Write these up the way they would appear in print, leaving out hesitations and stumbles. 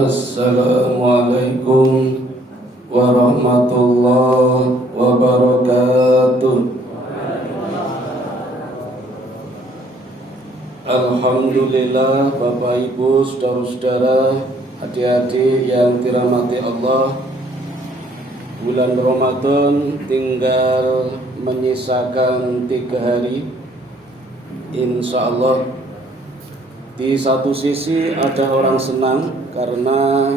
Assalamualaikum warahmatullahi wabarakatuh. Alhamdulillah, Bapak Ibu, saudara-saudara, adik-adik yang dirahmati Allah. Bulan Ramadan tinggal menyisakan 3 hari. Insya Allah, di satu sisi ada orang senang karena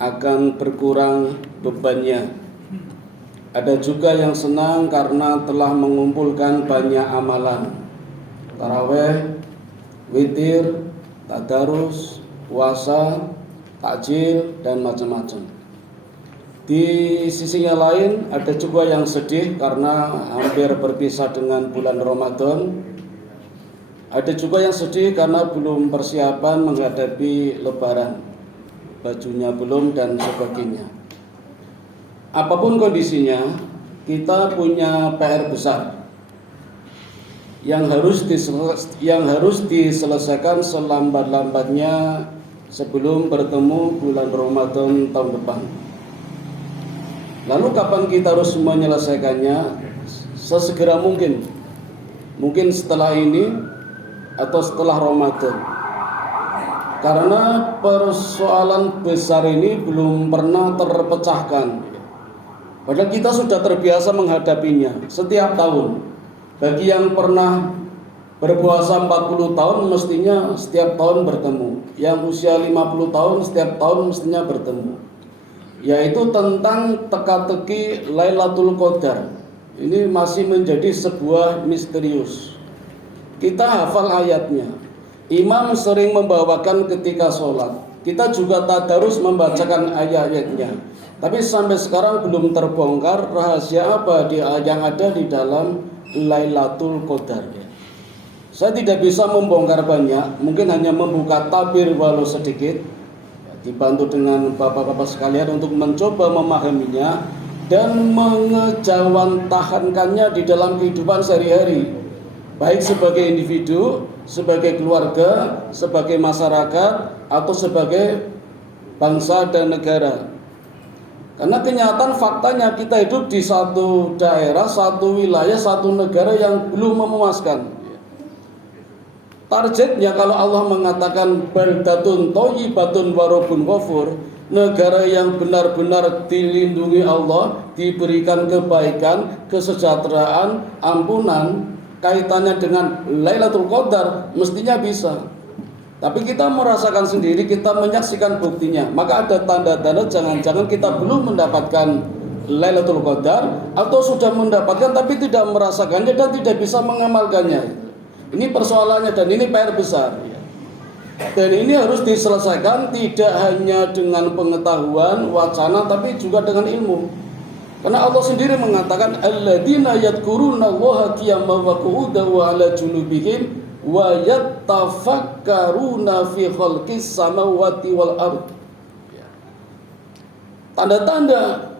akan berkurang bebannya. Ada juga yang senang karena telah mengumpulkan banyak amalan. Taraweh, witir, tadarus, puasa, takjil, dan macam-macam. Di sisinya lain ada juga yang sedih karena hampir berpisah dengan bulan Ramadan. Ada juga yang sedih karena belum persiapan menghadapi Lebaran, bajunya belum dan sebagainya. Apapun kondisinya, kita punya PR besar yang harus diselesaikan selambat-lambatnya sebelum bertemu bulan Ramadan tahun depan. Lalu kapan kita harus menyelesaikannya? Sesegera mungkin. Mungkin setelah ini atau setelah Ramadan. Karena persoalan besar ini belum pernah terpecahkan. Padahal kita sudah terbiasa menghadapinya setiap tahun. Bagi yang pernah berpuasa 40 tahun mestinya setiap tahun bertemu. Yang usia 50 tahun setiap tahun mestinya bertemu. Yaitu tentang teka-teki Lailatul Qadar. Ini masih menjadi sebuah misterius. Kita hafal ayatnya. Imam sering membawakan ketika sholat. Kita juga tadarus membacakan ayat-ayatnya. Tapi sampai sekarang belum terbongkar rahasia apa yang ada di dalam Lailatul Qadar. Saya tidak bisa membongkar banyak, mungkin hanya membuka tabir walau sedikit, dibantu dengan bapak-bapak sekalian untuk mencoba memahaminya dan mengejawantahankannya di dalam kehidupan sehari-hari, baik sebagai individu, sebagai keluarga, sebagai masyarakat, atau sebagai bangsa dan negara. Karena kenyataan faktanya kita hidup di satu daerah, satu wilayah, satu negara yang belum memuaskan. Targetnya kalau Allah mengatakan baldatun thayyibatun wa rabbun ghafur, negara yang benar-benar dilindungi Allah, diberikan kebaikan, kesejahteraan, ampunan, kaitannya dengan Lailatul Qadar mestinya bisa. Tapi kita merasakan sendiri, kita menyaksikan buktinya. Maka ada tanda-tanda jangan-jangan kita belum mendapatkan Lailatul Qadar, atau sudah mendapatkan tapi tidak merasakannya dan tidak bisa mengamalkannya. Ini persoalannya dan ini PR besar. Dan ini harus diselesaikan tidak hanya dengan pengetahuan, wacana, tapi juga dengan ilmu. Karena Allah sendiri mengatakan alladzina yadhkurunallaha qiyaman wa qu'udan wa 'ala junubihim wa yattafakkaruna fi khalqis samawati wal ardh. Tanda-tanda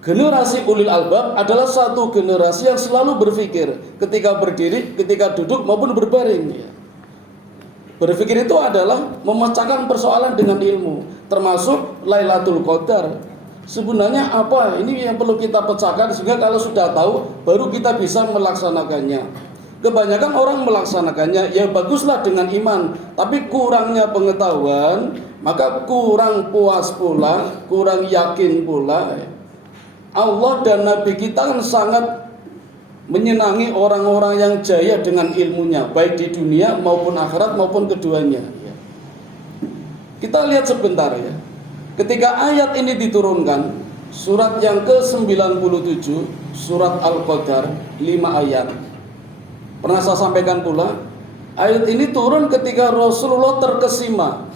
generasi ulil albab adalah satu generasi yang selalu berpikir ketika berdiri, ketika duduk maupun berbaring. Berpikir itu adalah memecahkan persoalan dengan ilmu, termasuk Lailatul Qadar. Sebenarnya apa? Ini yang perlu kita pecahkan sehingga kalau sudah tahu baru kita bisa melaksanakannya. Kebanyakan orang melaksanakannya ya baguslah dengan iman, tapi kurangnya pengetahuan, maka kurang puas pula, kurang yakin pula. Allah dan Nabi kita kan sangat menyenangi orang-orang yang jaya dengan ilmunya, baik di dunia maupun akhirat maupun keduanya. Kita lihat sebentar ya. Ketika ayat ini diturunkan, surat yang ke-97, surat Al-Qadar, 5 ayat. Pernah saya sampaikan pula, ayat ini turun ketika Rasulullah terkesima.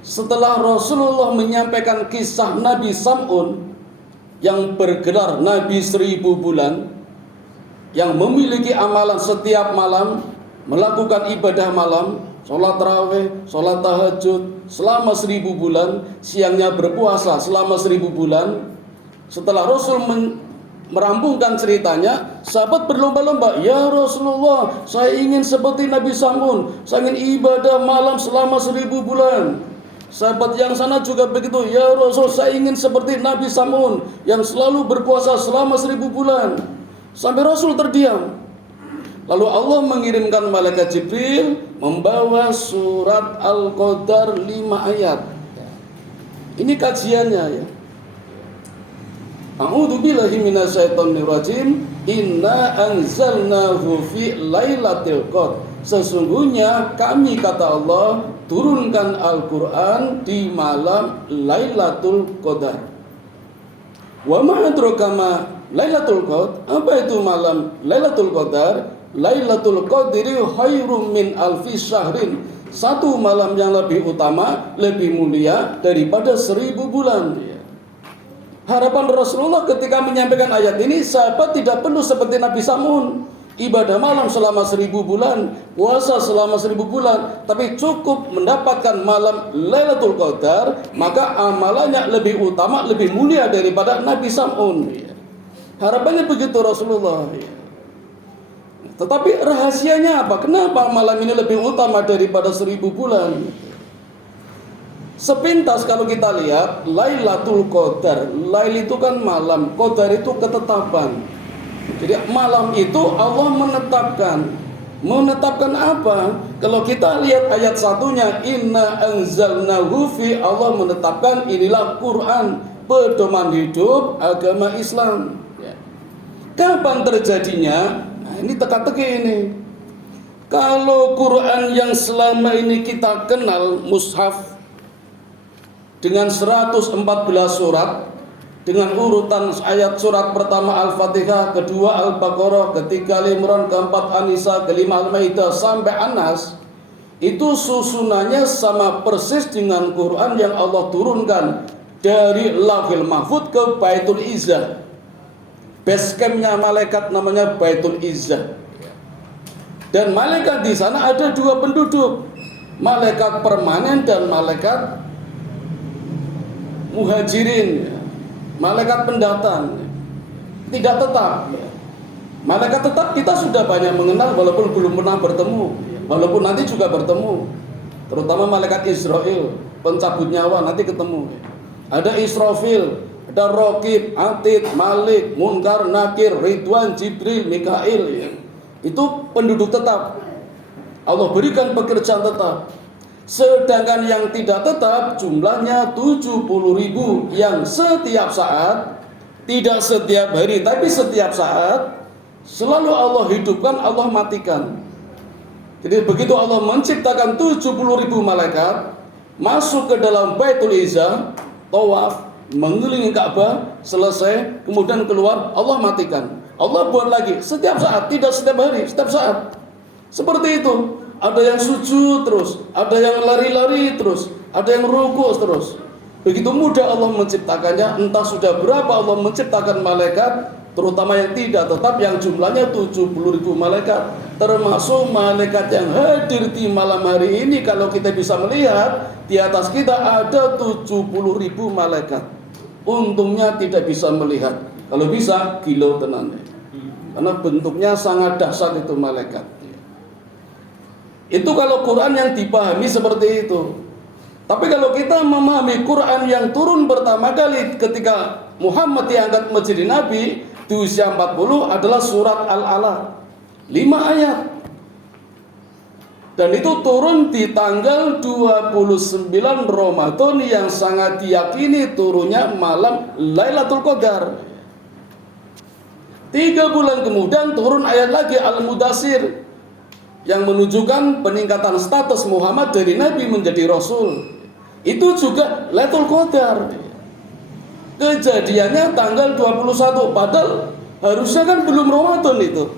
Setelah Rasulullah menyampaikan kisah Nabi Sam'un yang bergelar Nabi 1000 bulan, yang memiliki amalan setiap malam, melakukan ibadah malam, sholat tarawih, sholat tahajud selama 1000 bulan, siangnya berpuasa selama 1000 bulan. Setelah Rasul merampungkan ceritanya, sahabat berlomba-lomba, ya Rasulullah, saya ingin seperti Nabi Sam'un, saya ingin ibadah malam selama 1000 bulan. Sahabat yang sana juga begitu. Ya Rasul, saya ingin seperti Nabi Sam'un yang selalu berpuasa selama 1000 bulan. Sampai Rasul terdiam. Lalu Allah mengirimkan malaikat Jibril membawa surat Al-Qadar 5 ayat. Ini kajiannya ya. A'udzu billahi minasyaitonir rajim. Inna anzalnahu fi lailatul qadar. Sesungguhnya kami, kata Allah, turunkan Al-Qur'an di malam Lailatul Qadar. Wa ma adraka ma Lailatul Qadar? Apa itu malam Lailatul Qadar? Lailatul Qadri khairum min alfi syahrin. Satu malam yang lebih utama, lebih mulia daripada 1000 bulan. Harapan Rasulullah ketika menyampaikan ayat ini, sahabat tidak perlu seperti Nabi Sam'un, ibadah malam selama 1000 bulan, puasa selama 1000 bulan, tapi cukup mendapatkan malam Lailatul Qadar, maka amalannya lebih utama, lebih mulia daripada Nabi Sam'un. Harapannya begitu Rasulullah. Tetapi rahasianya apa? Kenapa malam ini lebih utama daripada 1000 bulan? Sepintas kalau kita lihat Lailatul Qadar, Lail itu kan malam, Qadar itu ketetapan. Jadi malam itu Allah menetapkan apa? Kalau kita lihat ayat satunya, Inna anzalnahu fi, Allah menetapkan inilah Quran, pedoman hidup agama Islam. Kapan terjadinya? Nah, ini teka-teki ini. Kalau Quran yang selama ini kita kenal, mushaf dengan 114 surat, dengan urutan ayat surat pertama Al-Fatihah, kedua Al-Baqarah, ketiga Al-Imran, keempat An-Nisa, kelima Al-Maidah sampai An-Nas, itu susunannya sama persis dengan Quran yang Allah turunkan dari Lauhil Mahfuz ke Baitul Izzah. Base campnya malaikat namanya Baitul Izzah. Dan malaikat di sana ada 2 penduduk, malaikat permanen dan malaikat muhajirin, malaikat pendatang, tidak tetap. Malaikat tetap kita sudah banyak mengenal walaupun belum pernah bertemu, walaupun nanti juga bertemu. Terutama malaikat Israel, pencabut nyawa, nanti ketemu. Ada Israfil, ada Raqib, Atid, Malik, Munkar, Nakir, Ridwan, Jibril, Mikail. Itu penduduk tetap. Allah berikan pekerjaan tetap. Sedangkan yang tidak tetap jumlahnya 70.000 yang setiap saat, tidak setiap hari tapi setiap saat, selalu Allah hidupkan, Allah matikan. Jadi begitu Allah menciptakan 70.000 malaikat masuk ke dalam Baitul Izzah, tawaf, mengelilingi Ka'bah, selesai, kemudian keluar, Allah matikan. Allah buat lagi setiap saat, tidak setiap hari, setiap saat. Seperti itu. Ada yang sujud terus, ada yang lari-lari terus, ada yang rukuk terus. Begitu mudah Allah menciptakannya. Entah sudah berapa Allah menciptakan malaikat, terutama yang tidak tetap, yang jumlahnya 70.000 malaikat, termasuk malaikat yang hadir di malam hari ini. Kalau kita bisa melihat, di atas kita ada 70.000 malaikat. Untungnya tidak bisa melihat. Kalau bisa, gila tenan. Karena bentuknya sangat dahsyat itu malaikat. Itu kalau Quran yang dipahami seperti itu. Tapi kalau kita memahami Quran yang turun pertama kali ketika Muhammad diangkat menjadi Nabi di usia 40 adalah surat Al-Alaq, 5 ayat. Dan itu turun di tanggal 29 Ramadan yang sangat diyakini turunnya malam Lailatul Qadar. 3 bulan kemudian turun ayat lagi Al-Mudassir yang menunjukkan peningkatan status Muhammad dari Nabi menjadi Rasul. Itu juga Lailatul Qadar. Kejadiannya tanggal 21, padahal harusnya kan belum Ramadan itu.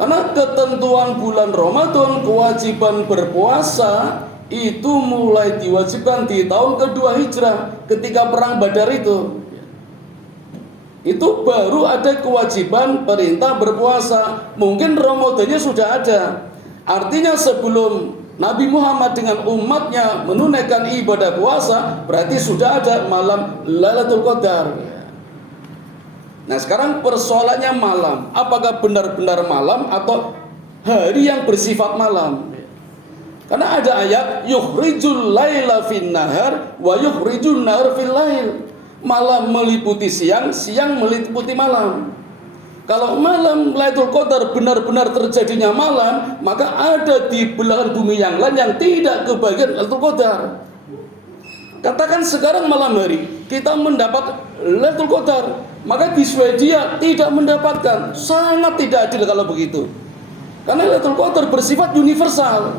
Karena ketentuan bulan Ramadan, kewajiban berpuasa itu mulai diwajibkan di tahun kedua Hijrah ketika perang Badar itu. Itu baru ada kewajiban perintah berpuasa. Mungkin Ramadannya sudah ada. Artinya sebelum Nabi Muhammad dengan umatnya menunaikan ibadah puasa, berarti sudah ada malam Lailatul Qadar. Nah sekarang persoalannya malam. Apakah benar-benar malam atau hari yang bersifat malam? Karena ada ayat yukhrijul laila fin nahar wa yukhrijun nahar fil lail. Malam meliputi siang, siang meliputi malam. Kalau malam Lailatul Qadar benar-benar terjadinya malam, maka ada di belahan bumi yang lain yang tidak kebagian Lailatul Qadar. Katakan sekarang malam hari kita mendapat Lailatul Qadar, maka di Swedia tidak mendapatkan. Sangat tidak adil kalau begitu. Karena Lailatul Qadar bersifat universal.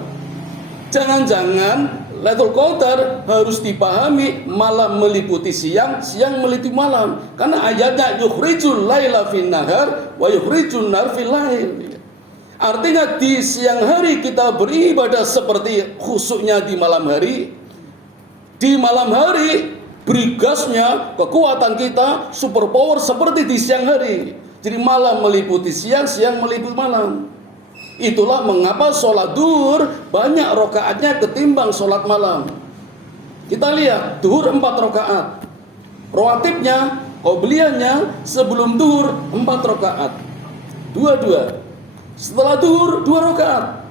Jangan-jangan Lailatul Qadar harus dipahami malam meliputi siang, siang meliputi malam. Karena ayatnya yukhrijul laila fin nahar wa yukhrijun nahar fil lail. Artinya di siang hari kita beribadah seperti khusyuknya di malam hari. Di malam hari berigasnya kekuatan kita super power seperti di siang hari. Jadi malam meliputi siang, siang meliputi malam. Itulah mengapa sholat duhur banyak rokaatnya ketimbang sholat malam. Kita lihat duhur 4 rokaat, rawatibnya, qobliyahnya sebelum duhur 4 rokaat, 2-2. Setelah duhur 2 rokaat.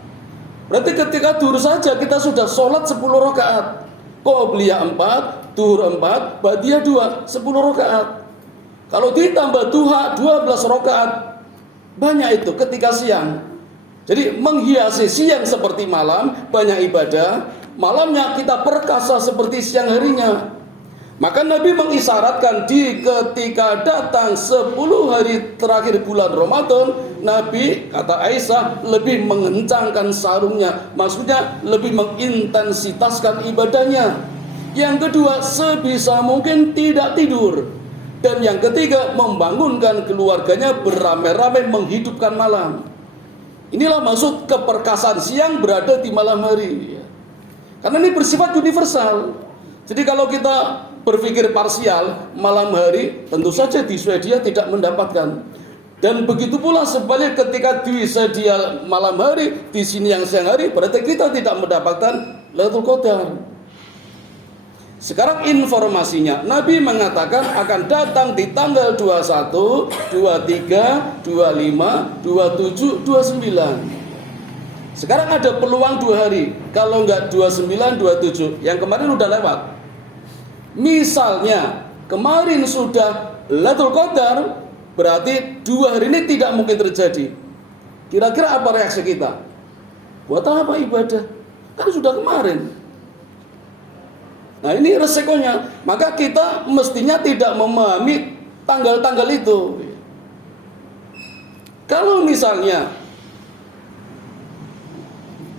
Berarti ketika duhur saja kita sudah sholat 10 rokaat. Qobliyah 4, duhur 4, ba'diyah 2, 10 rokaat. Kalau ditambah duha 12 rokaat, banyak itu ketika siang. Jadi menghiasi siang seperti malam, banyak ibadah. Malamnya kita perkasa seperti siang harinya. Maka Nabi mengisyaratkan di ketika datang 10 hari terakhir bulan Ramadan, Nabi, kata Aisyah, lebih mengencangkan sarungnya. Maksudnya lebih mengintensitaskan ibadahnya. Yang kedua, sebisa mungkin tidak tidur. Dan yang ketiga, membangunkan keluarganya beramai-ramai menghidupkan malam. Inilah maksud keperkasaan siang berada di malam hari. Karena ini bersifat universal. Jadi kalau kita berpikir parsial, malam hari tentu saja di Swedia tidak mendapatkan. Dan begitu pula sebalik ketika di Swedia malam hari, di sini yang siang hari, berarti kita tidak mendapatkan Lailatul Qadar. Sekarang informasinya, Nabi mengatakan akan datang di tanggal 21, 23, 25, 27, 29. Sekarang ada peluang 2 hari. Kalau enggak 29, 27. Yang kemarin udah lewat. Misalnya kemarin sudah Lailatul Qadar, berarti 2 hari ini tidak mungkin terjadi. Kira-kira apa reaksi kita? Buat apa ibadah? Kan sudah kemarin. Nah ini resikonya. Maka kita mestinya tidak memahami tanggal-tanggal itu. Kalau misalnya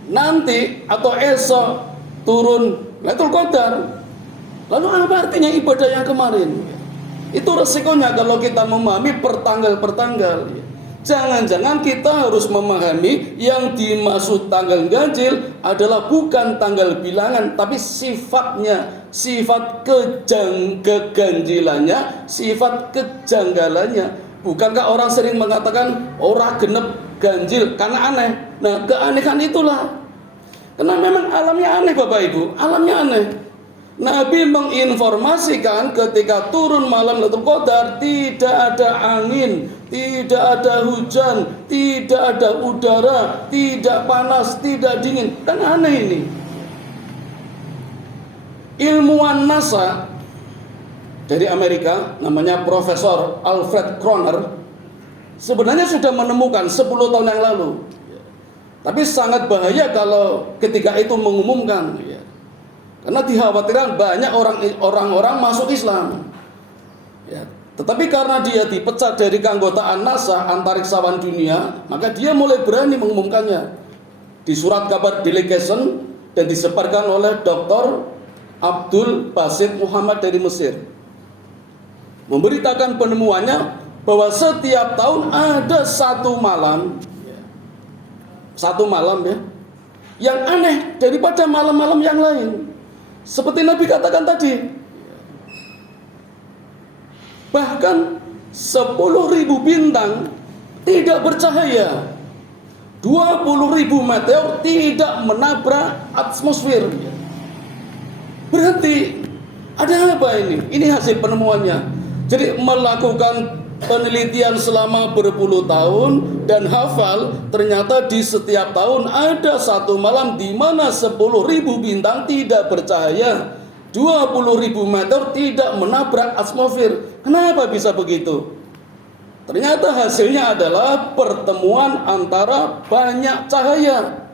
nanti atau esok turun Lailatul Qadar, lalu apa artinya ibadah yang kemarin? Itu resikonya kalau kita memahami pertanggal-pertanggal. Jangan-jangan kita harus memahami yang dimaksud tanggal ganjil adalah bukan tanggal bilangan, tapi sifatnya, sifat keganjilannya, sifat kejanggalannya. Bukankah orang sering mengatakan orang genep ganjil karena aneh? Nah, keanehan itulah. Karena memang alamnya aneh Bapak Ibu, alamnya aneh. Nabi menginformasikan ketika turun malam Lailatul Qadar tidak ada angin, tidak ada hujan, tidak ada udara, tidak panas, tidak dingin. Kan aneh ini. Ilmuwan NASA dari Amerika, namanya Profesor Alfred Kroner, sebenarnya sudah menemukan 10 tahun yang lalu. Tapi sangat bahaya kalau ketika itu mengumumkan. Karena dikhawatirkan banyak orang-orang masuk Islam. Ya, tetapi karena dia dipecat dari keanggotaan NASA antariksawan dunia, maka dia mulai berani mengumumkannya di surat kabar delegation dan disebarkan oleh Dr. Abdul Basit Muhammad dari Mesir. Memberitakan penemuannya bahwa setiap tahun ada satu malam ya, yang aneh daripada malam-malam yang lain. Seperti Nabi katakan tadi, bahkan 10.000 bintang tidak bercahaya, 20.000 meteor tidak menabrak atmosfer. Berarti ada apa ini? Ini hasil penemuannya. Jadi melakukan penelitian selama berpuluh tahun dan hafal, ternyata di setiap tahun ada satu malam di mana 10.000 bintang tidak bercahaya, 20.000 meter tidak menabrak atmosfer. Kenapa bisa begitu? Ternyata hasilnya adalah pertemuan antara banyak cahaya.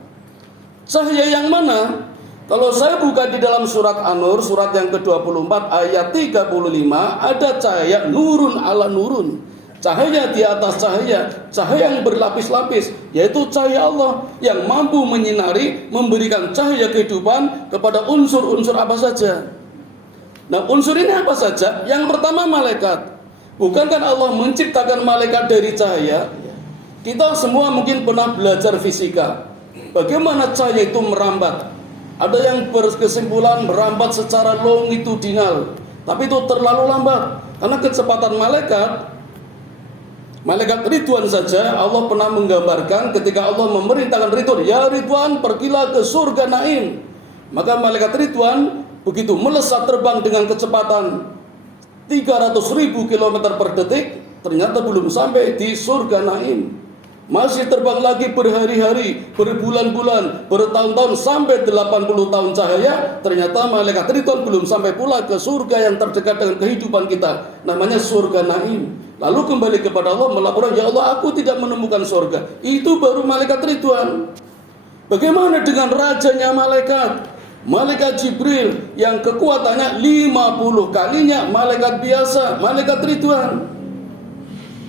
Cahaya yang mana? Kalau saya buka di dalam surat An-Nur, surat yang ke-24 ayat 35, ada cahaya nurun ala nurun. Cahaya di atas cahaya, cahaya yang berlapis-lapis, yaitu cahaya Allah yang mampu menyinari, memberikan cahaya kehidupan kepada unsur-unsur apa saja. Nah, unsur ini apa saja? Yang pertama malaikat. Bukankah Allah menciptakan malaikat dari cahaya? Kita semua mungkin pernah belajar fisika. Bagaimana cahaya itu merambat? Ada yang berkesimpulan merambat secara longitudinal, tapi itu terlalu lambat karena kecepatan malaikat Ridwan saja Allah pernah menggambarkan ketika Allah memerintahkan Ridwan, ya Ridwan pergilah ke surga Naim. Maka malaikat Ridwan begitu melesat terbang dengan kecepatan 300.000 km per detik, ternyata belum sampai di surga Naim. Masih terbang lagi berhari-hari, berbulan-bulan, bertahun-tahun, sampai 80 tahun cahaya. Ternyata malaikat Ridwan belum sampai pula ke surga yang terdekat dengan kehidupan kita, namanya surga Naim. Lalu kembali kepada Allah melaporkan, ya Allah aku tidak menemukan surga. Itu baru malaikat Ridwan. Bagaimana dengan rajanya malaikat? Malaikat Jibril yang kekuatannya 50 kalinya malaikat biasa, malaikat Ridwan.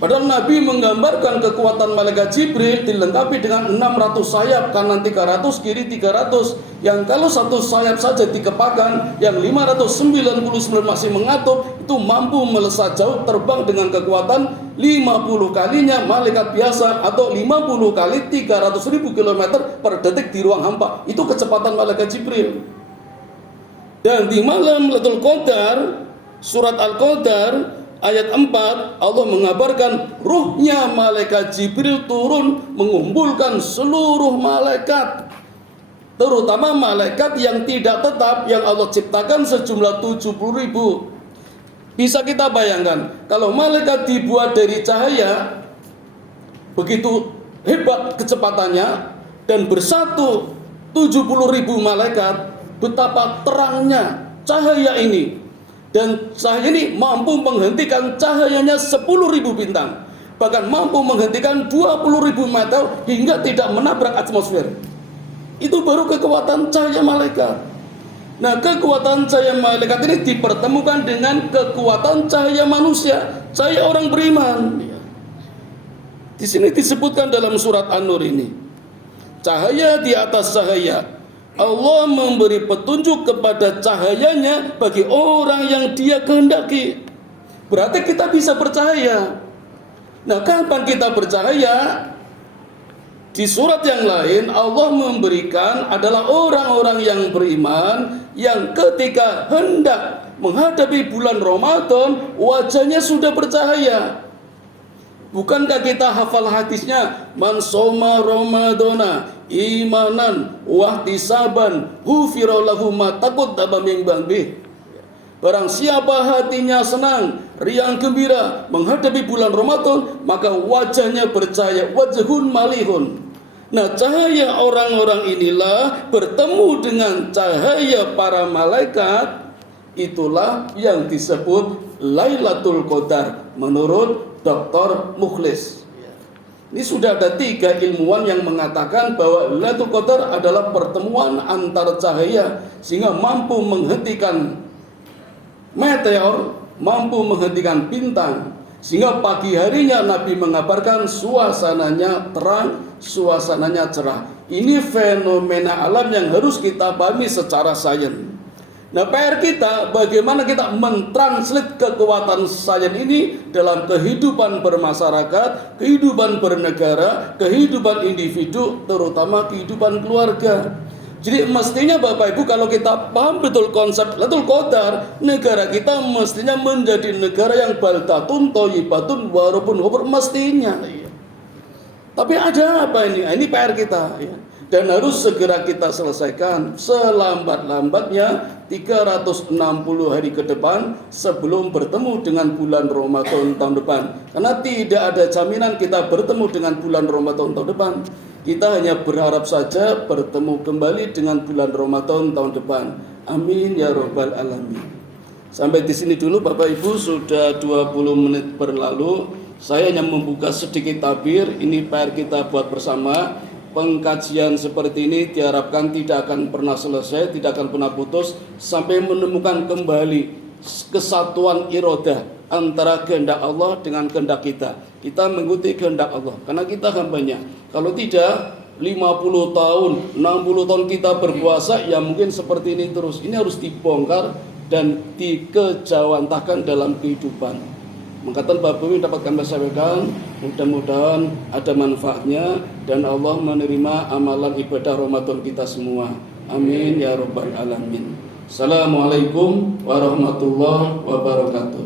Padahal Nabi menggambarkan kekuatan malaikat Jibril dilengkapi dengan 600 sayap, kanan 300, kiri 300. Yang kalau satu sayap saja dikepakkan, yang 599 masih mengatup, itu mampu melesat jauh terbang dengan kekuatan 50 kalinya malaikat biasa, atau 50 kali 300.000 km per detik di ruang hampa. Itu kecepatan malaikat Jibril. Dan di malam Lailatul Qadar, surat Al-Qadar ayat 4, Allah mengabarkan ruhnya malaikat Jibril turun mengumpulkan seluruh malaikat, terutama malaikat yang tidak tetap yang Allah ciptakan sejumlah 70.000. Bisa kita bayangkan, kalau malaikat dibuat dari cahaya, begitu hebat kecepatannya, dan bersatu 70.000 malaikat, betapa terangnya cahaya ini. Dan cahaya ini mampu menghentikan cahayanya 10.000 bintang, bahkan mampu menghentikan 20.000 meter hingga tidak menabrak atmosfer. Itu baru kekuatan cahaya malaikat. Nah, kekuatan cahaya malaikat ini dipertemukan dengan kekuatan cahaya manusia, cahaya orang beriman. Di sini disebutkan dalam surat An-Nur ini, cahaya di atas cahaya. Allah memberi petunjuk kepada cahayanya bagi orang yang Dia kehendaki. Berarti kita bisa percaya. Nah, kapan kita percaya? Di surat yang lain Allah memberikan adalah orang-orang yang beriman yang ketika hendak menghadapi bulan Ramadan wajahnya sudah bercahaya. Bukankah kita hafal hadisnya, man soma ramadana imanan wahtisaban ghufira lahu ma taqaddama min dhanbi. Barang siapa hatinya senang, riang gembira menghadapi bulan Ramadan, maka wajahnya bercahaya, wajhun malihun. Nah, cahaya orang-orang inilah bertemu dengan cahaya para malaikat. Itulah yang disebut Lailatul Qadar menurut Dr. Mukhlis. Ini sudah ada 3 ilmuwan yang mengatakan bahwa Lailatul Qadar adalah pertemuan antar cahaya sehingga mampu menghentikan meteor, mampu menghentikan bintang, sehingga pagi harinya Nabi mengabarkan suasananya terang, suasananya cerah. Ini fenomena alam yang harus kita pahami secara sains. Nah, PR kita bagaimana kita mentranslate kekuatan sains ini dalam kehidupan bermasyarakat, kehidupan bernegara, kehidupan individu, terutama kehidupan keluarga. Jadi mestinya Bapak Ibu, kalau kita paham betul konsep Lailatul Qadar, negara kita mestinya menjadi negara yang baldatun thayyibatun warabun ghafur, mestinya. Tapi ada apa ini? Nah, ini PR kita ya. Dan harus segera kita selesaikan selambat-lambatnya 360 hari ke depan sebelum bertemu dengan bulan Ramadan tahun depan. Karena tidak ada jaminan kita bertemu dengan bulan Ramadan tahun depan. Kita hanya berharap saja bertemu kembali dengan bulan Ramadan tahun depan. Amin ya robbal alamin. Sampai di sini dulu Bapak Ibu, sudah 20 menit berlalu. Saya hanya membuka sedikit tabir, ini PR kita buat bersama. Pengkajian seperti ini diharapkan tidak akan pernah selesai, tidak akan pernah putus sampai menemukan kembali kesatuan irodah antara kehendak Allah dengan kehendak kita. Kita mengikuti kehendak Allah karena kita hambanya. Kalau tidak 50 tahun, 60 tahun kita berpuasa, ya mungkin seperti ini terus. Ini harus dibongkar dan dikejawantahkan dalam kehidupan. Mengatakan Bapak Ibu dapat kami sampaikan, mudah-mudahan ada manfaatnya dan Allah menerima amalan ibadah Ramadan kita semua. Amin ya robbal alamin. Assalamualaikum warahmatullahi wabarakatuh.